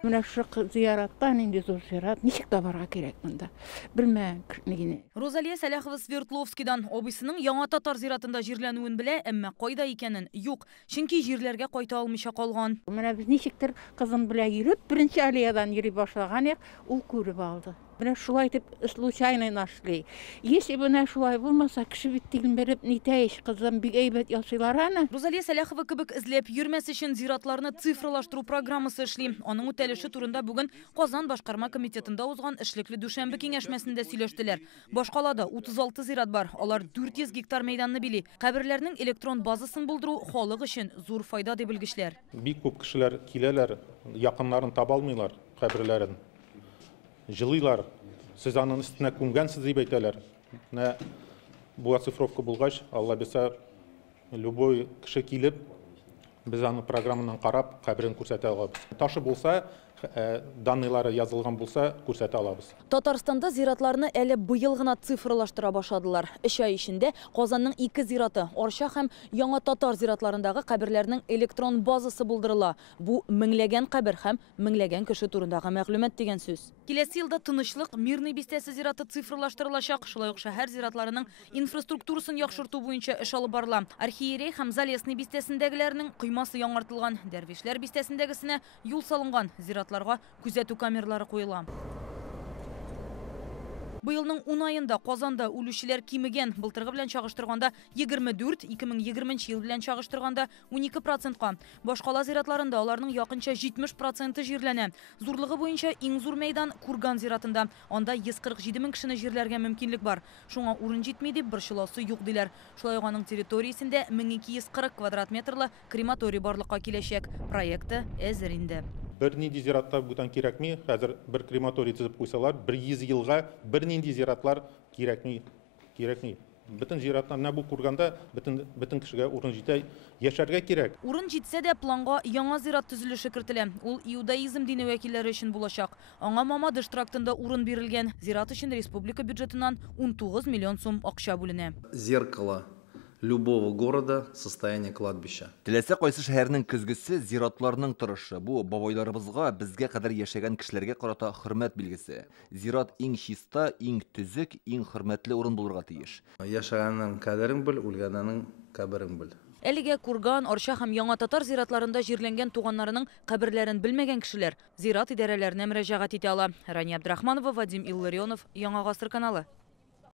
Менә шу зыяраттан инде зур зыярат ничек табарга кирәк монда? Белмәм кешнегене. Розалия Сәләхова Свердловскидан абысының Яңа Татар зиратында җирләнүен белә, әмма кайда икәнен юк. Чөнки җирләргә кайта алмыйча калган. Менә без ничектер кызым белән йөреп, беренче аллеядан йөри башлаган ек, ул күреп алды. Менә шулай дип случайно нашли. Если менә шулай булмаса, кеше бит тиген берип нитәйш, кызым бик әйбәт ясыйлар аны. Розалия Сәләхова кебек эзләп йөрмәс өчен зиратларны цифрлаштыру программасы эшли. Аның үтәлеше турында бүген Казан башкарма комитетында узган эшлекле дүшәмбе киңәшмәсендә сөйләштеләр. Башкалада 36 зират бар. Алар 400 гектар мәйданны били. Каберләрнең электрон базасын булдыру халык өчен зур файда дип белгечләр. Бик күп кешеләр киләләр, якыннарын таба алмыйлар, каберләрен. Җылыйлар. Сез аның өстенә күмгәнсез дип әйтәләр. Бу оцифровка булгач, Алла бирсә, любой кеше килеп, без аны программадан карап, каберен күрсәтә алабыз. Ташы булса, данныйлары язылган булса, күрсәтә алабыз. Татарстанда зиратларны әле быел гына цифрлаштыра башладылар. 3 ай эчендә Казанның 2 зираты, Арча һәм Яңа Татар зиратларындагы каберләрнең электрон базасы булдырыла. Бу меңләгән кабер һәм меңләгән кеше турындагы мәгълүмат дигән сүз. Киләсе елда Тынычлык Мирный бистәсе зираты цифрлаштырылачак. Шулай ук шәһәр зиратларының инфраструктурасын яхшырту буенча эш алып барыла. Архиерей һәм Залесный бистәсендәгеләрнең коймасы яңартылган, Дәрвишләр бистәсендәгесенә юл салынган. Зиратларга күзәтү камералары куела. Быелның 10 айында Казанда үлүчеләр кимегән. Былтыргы белән чагыштырганда 24, 2020 ел белән чагыштырганда 12%-ка. Башкала зиратларында аларның якынча 70% җирләнә. Зурлыгы буенча иң зур мәйдан Курган зиратында. Анда 147 мең кешене җирләргә мөмкинлек бар. Шуңа урын җитми дип борчыласы юк диләр. Шулай ук аның территориясендә 1240 квадрат метрлы крематорий барлыкка киләчәк. Проекты әзер инде. Бер нинди зиратта бүтән кирәкми, хәзер бер крематорий төзеп куйсалар, 100 елга бер нинди зиратлар кирәкми. Бөтен зираттан бу Курганда бөтен кешегә урын җитә, яшәргә кирәк. Урын җитсә дә планга яңа зират төзелеше кертелә. Ул иудаизм дине вәкилләре өчен булачак. Аңа Мамадыш трактында урын бирелгән. Зират өчен республика бюджетыннан 19 миллион сум акча бүленә. Зеркало любого города состояние кладбища. Теләсә кайсы шәһәрнең көзгесе зиратларның торышы. Бу бабайларыбызга, безгә кадәр яшәгән кешеләргә карата хөрмәт билгесе. Зират иң чиста, иң төзек, иң хөрмәтле урын булырга тиеш. Яшәгәннең кадерен бел, үлгәннең каберен бел. Әлегә Курган, Арча һәм Яңа Татар зиратларында җирләнгән туганнарының каберләрен белмәгән кешеләр зират идарәләренә мөрәҗәгать итә ала. Рания Абдрахманова, Вадим Илларионов, Яңа Гасыр каналы.